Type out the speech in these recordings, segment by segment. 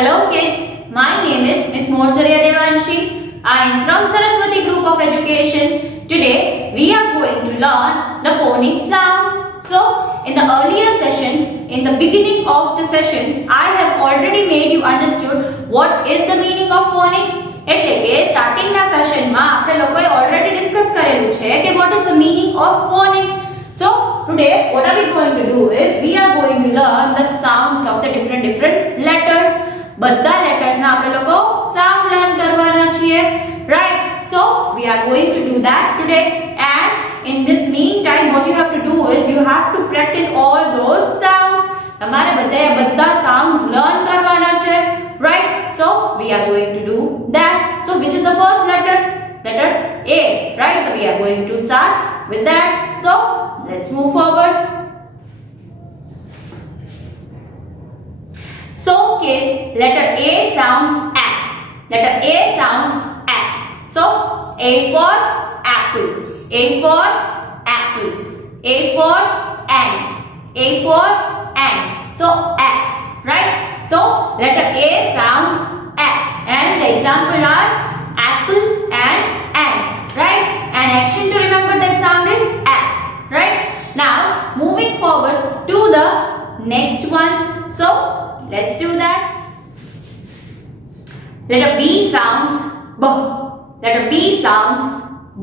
Hello kids, my name is Miss Morsarya Devanshi. I am from Saraswati Group of Education. Today we are going to learn the phonic sounds. So in the earlier sessions, in the beginning of the sessions, I have already made you understood what is the meaning of phonics. એટલે કે સ્ટાર્ટિંગના સેશનમાં આપણે લોકોએ already discuss કરેલું છે કે what is the meaning of phonics. So today what are we going to do is we are going to learn the sounds of the different letters. બધા લેટર્સના આપણે લોકો સાઉન્ડ લર્ન કરવાના છીએ, right? So we are going to do that today, and in this meantime what you have to do is you have to practice all those sounds. તમારે બધાએ બધા sounds learn કરવાના છે, right? So we are going to do that. So which is the first letter? Letter A, right? So we are going to start with that. So let's move forward. So kids, letter A sounds A. Letter A sounds A. So A for apple. A for apple. A for ant. A for ant. So A, right? So letter A sounds A. And the example are apple and ant, right? And action to remember that sound is A, right? Now moving forward to the next one. So let's do that. Letter B sounds B. Letter B sounds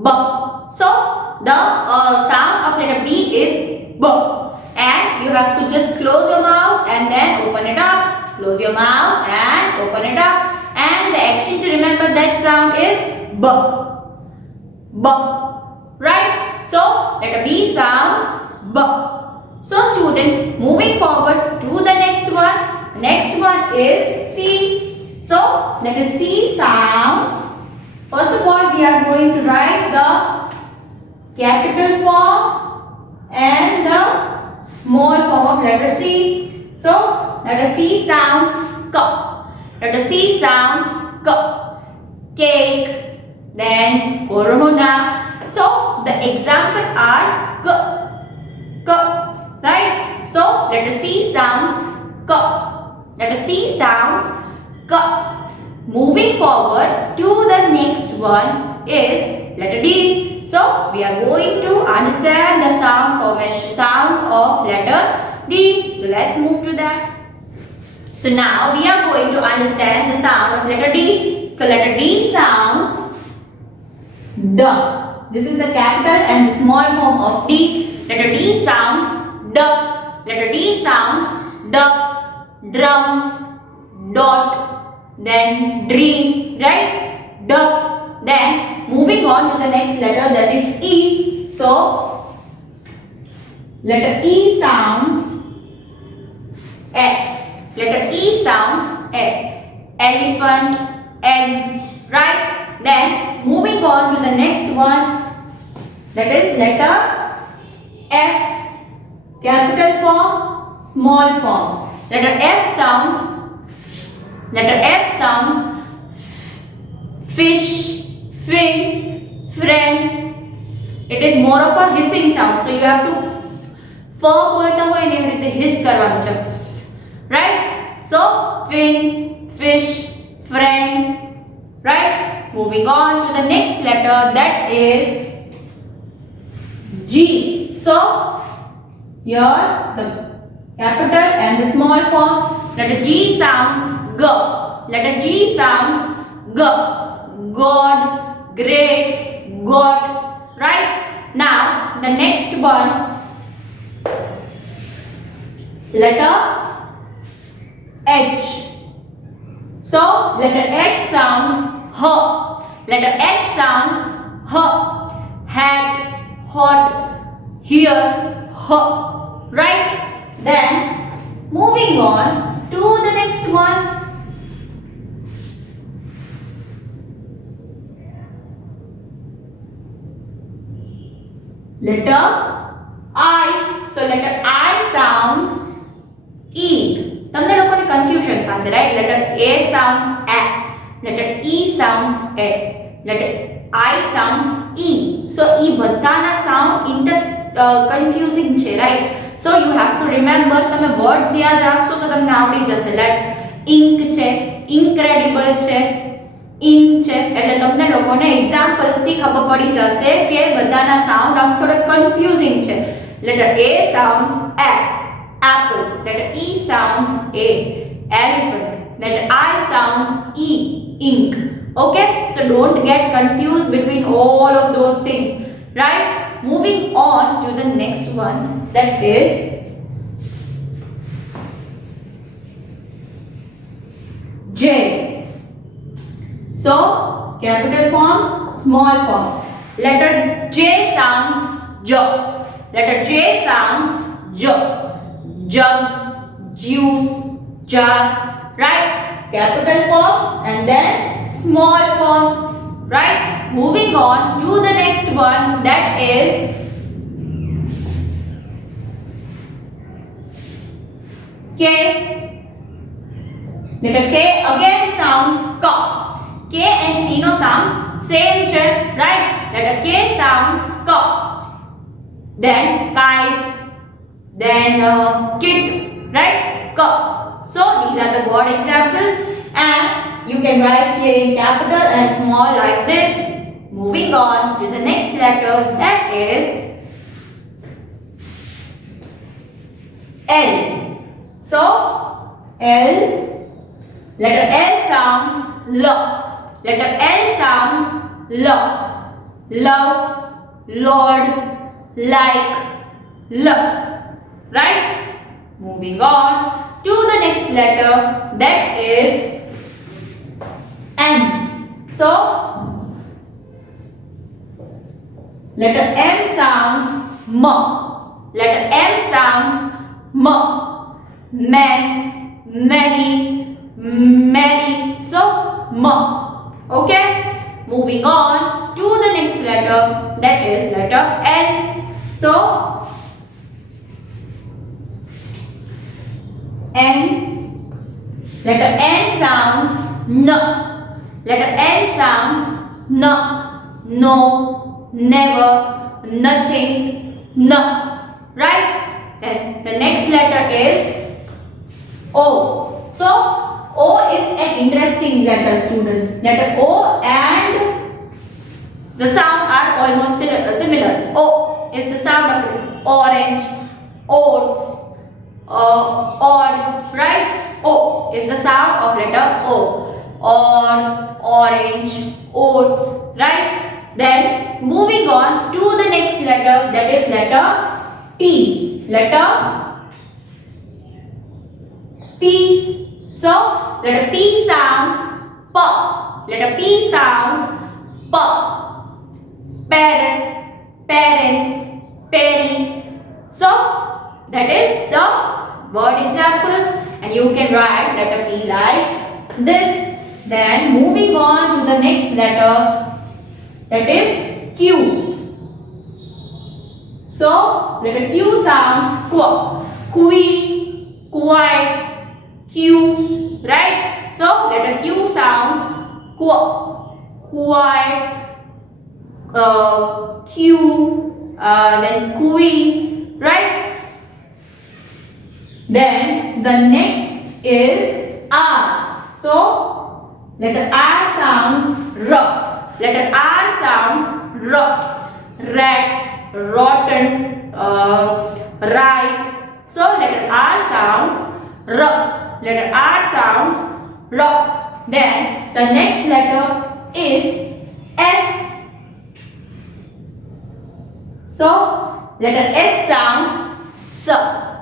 B. So the sound of letter B is B. And you have to just close your mouth and then open it up. Close your mouth and open it up. And the action to remember that sound is B. B. Right? So letter B sounds B. So students, moving forward to the next one. Next one is C. So letter C sounds. First of all, we are going to write the capital form and the small form of letter C. So letter C sounds K. Letter C sounds K. Cake. Then corona. So the example are K. K. Right? So letter C sounds K. Letter C sounds K. Moving forward to the next one is letter D. So we are going to understand the sound formation, sound of letter D. So let's move to that. So now we are going to understand the sound of letter D. So letter D sounds D. This is the capital and the small form of D. Letter D sounds D. Letter D sounds D. Drums, dot, then dream, right? D. Then moving on to the next letter, that is E. So letter E sounds A. Letter E sounds A. Elephant, egg, right? Then moving on to the next one, that is letter F. Capital form, small form. Letter F sounds fish, fin, friend. It is more of a hissing sound. So you have to f બોલતા હોય ને એવી રીતે hiss કરવાનું છે. Right? So fin, fish, friend. Right? Moving on to the next letter, that is G. So here the capital and the small form. Letter G sounds G. Letter G sounds G. God, great, God. Right? Now the next one, letter H. So letter H sounds H. Letter H sounds H. Hat, hot, here, H. Right? Then moving on to the next one. Letter I. So letter I sounds eat. તમને લોકોને confusion થશે, right? Letter A sounds A. Letter E sounds A. Letter I sounds E. So E બધાના sound confusing છે, right? So you have to remember, તમે words યાદ રાખશો તો તમને આવડી જશે. ઇન્ક છે, ઇન્ક્રેડિબલ છે, ઇન્ક છે. એટલે તમને લોકોને એક્ઝામ્પલ્સ થી ખબર પડી જશે કે બધાના સાઉન્ડ આમ થોડા કન્ફ્યુઝિંગ છે. Letter A sounds a, apple. Letter E sounds a, elephant. Letter I sounds e, ink. Okay, so don't get confused between all of those things, right? Moving on to the next one, that is J. So capital form, small form. Letter J sounds J. Letter J sounds J. Jug, juice, jar, right? Capital form and then small form, right? Moving on to the next one, that is K. Letter K again sounds K. K and C no sound same છે, right? Letter K sounds K. Then kite, then kit, right? K. So these are the word examples, and you can write K in capital and small like this. Moving on to the next letter, that is L. So L, letter L sounds L. Letter L sounds L. Love, Lord, like, L. Right? Moving on to the next letter, that is M. So letter M sounds M. Letter M sounds M. Man, many, merry. So M. Okay. Moving on to the next letter, that is letter N. So N. Letter N sounds N. Letter N sounds N. No, never, nothing, N. Right? Then the next letter is O. So O is an interesting letter, students. Letter O and the sound are almost similar. O is the sound of orange, oats, odd, right? O is the sound of letter O. Odd, orange, oats, right? Then moving on to the next letter, that is letter P. Letter P. So letter P sounds P. Letter P sounds P. Parrot, parents, Perry. So that is the word examples, and you can write letter P like this. Then moving on to the next letter, that is Q. So letter Q sounds Q. Queen, quiet, Q, right? So letter Q sounds Q. Quiet, Q, then queen, right? Then the next is R. So letter R sounds R. Letter R sounds R. Rat, rotten, right. So letter R sounds R. Letter R sounds R. Then the next letter is S. So letter S sounds S.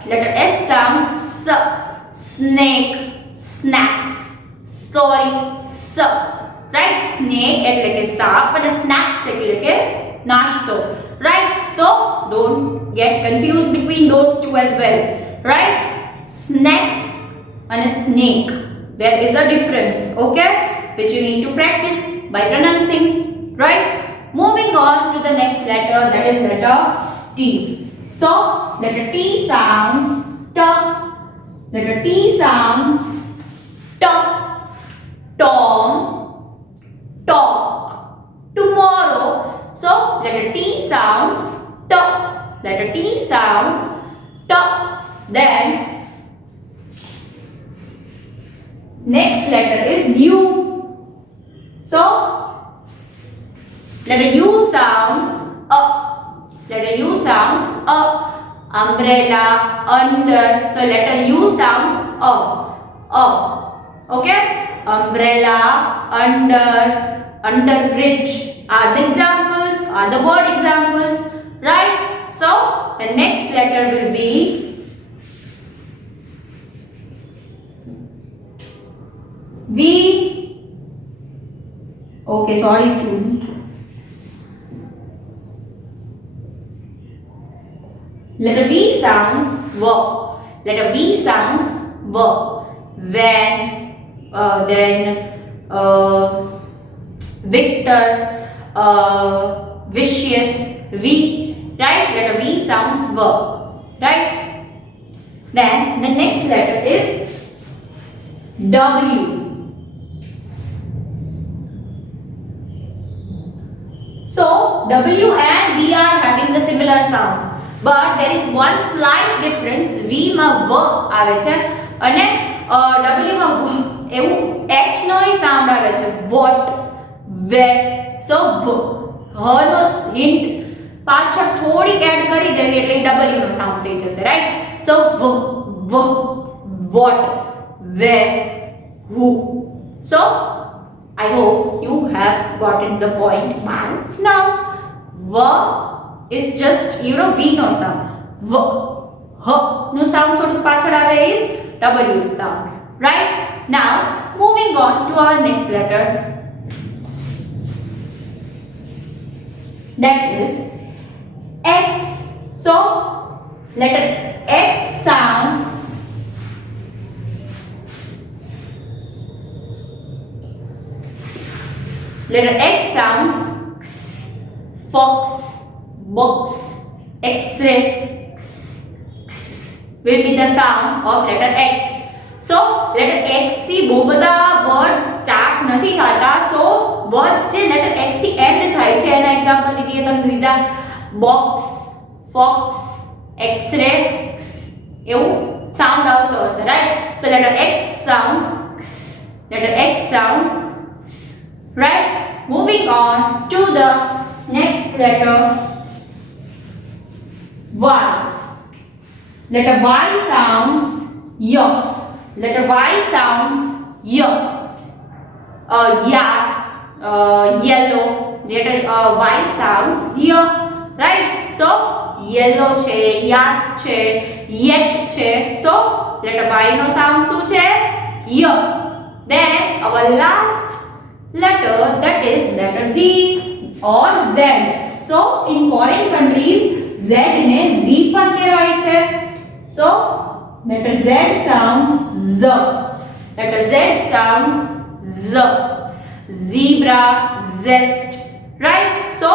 Letter S sounds S. Snake, snacks, story, S. Right? Snake એટલે કે સાપ અને snacks એટલે કે નાસ્તો. Right? So don't get confused between those two as well. Right? Snack and a snake. There is a difference, okay? Which you need to practice by pronouncing. Right? Moving on to the next letter, that is letter T. So letter T sounds T. Letter T sounds T. Tom, talk, tomorrow. So letter T sounds T. Letter T sounds T. Then next letter is U. So letter U sounds a. Letter U sounds a. Umbrella, under. So letter U sounds a. A. Okay. Umbrella, under bridge are the examples, are the word examples, right? So the next letter will be V. Okay, sorry student. Letter V sounds V. Letter V sounds V. When, then Victor, vicious, V. Right? Letter V sounds V. Right? Then the next letter is W. So W and V are having the similar sounds, but there is one slight difference. V માં V આવે છે અને W માં એવું H નો sound આવે છે. What, where. So V હ નો hint પાછળ થોડીક એડ કરી દેવી એટલે W નો સાઉન્ડ થઈ જશે, right? So V, what, where, who. So I hope you have gotten the point by now. V is just, V no sound. V, H no sound thodu pachal ave is W sound. Right? Now, moving on to our next letter. That is X. So, letter X sounds letter X sounds fox, box, X-ray will be the sound of letter X. So letter X થી બહુ બધા words start નથી થતા. So words જે letter X થી end થાય છે એના એક્ઝામ્પલ લીધીએ તમને લીધા box, fox, X-ray એવું સાઉન્ડ આવતો હશે, right? So letter X sound, right? Moving on to the next letter Y. Letter Y sounds Y. Letter Y sounds Y. Yak, yellow. Letter Y sounds Y. Right? So yellow છે, yak છે, yet છે. So letter Y no sound શું છે? Y. Then our last letter, that is letter Z or Z. So in foreign countries Z ને Z પણ કહેવાય છે. So letter Z sounds Z. Letter Z sounds Z. Zebra, zest. Right? So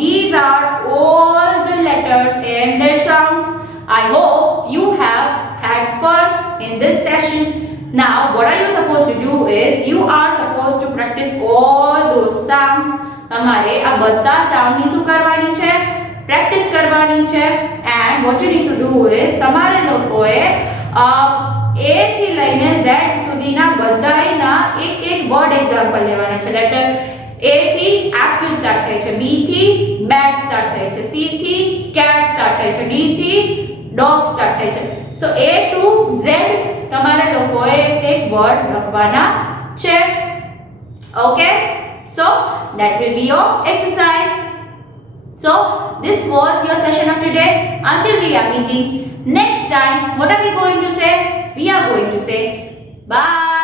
these are all the letters and their sounds. I hope you have had fun in this session. Now what are you supposed to do is you are supposed to practice all those sounds. તમારે આ બધા સાઉન્ડની શું કરવાની છે? Practice કરવાની છે. and what you need to do is તમારે લોકોએ A થી લઈને Z સુધીના બધાયના એક વર્ડ એક્ઝામ્પલ લેવાના છે. લેટર A થી apple સ્ટાર્ટ થાય છે, B થી bat સ્ટાર્ટ થાય છે, C થી cat સ્ટાર્ટ થાય છે, D થી dog સ્ટાર્ટ થાય છે. So A to Z તમારે લોકોએ એક વર્ડ લખવાના છે. Okay? So that will be your exercise. So this was your session of today. Until we are meeting next time, what are we going to say? We are going to say bye.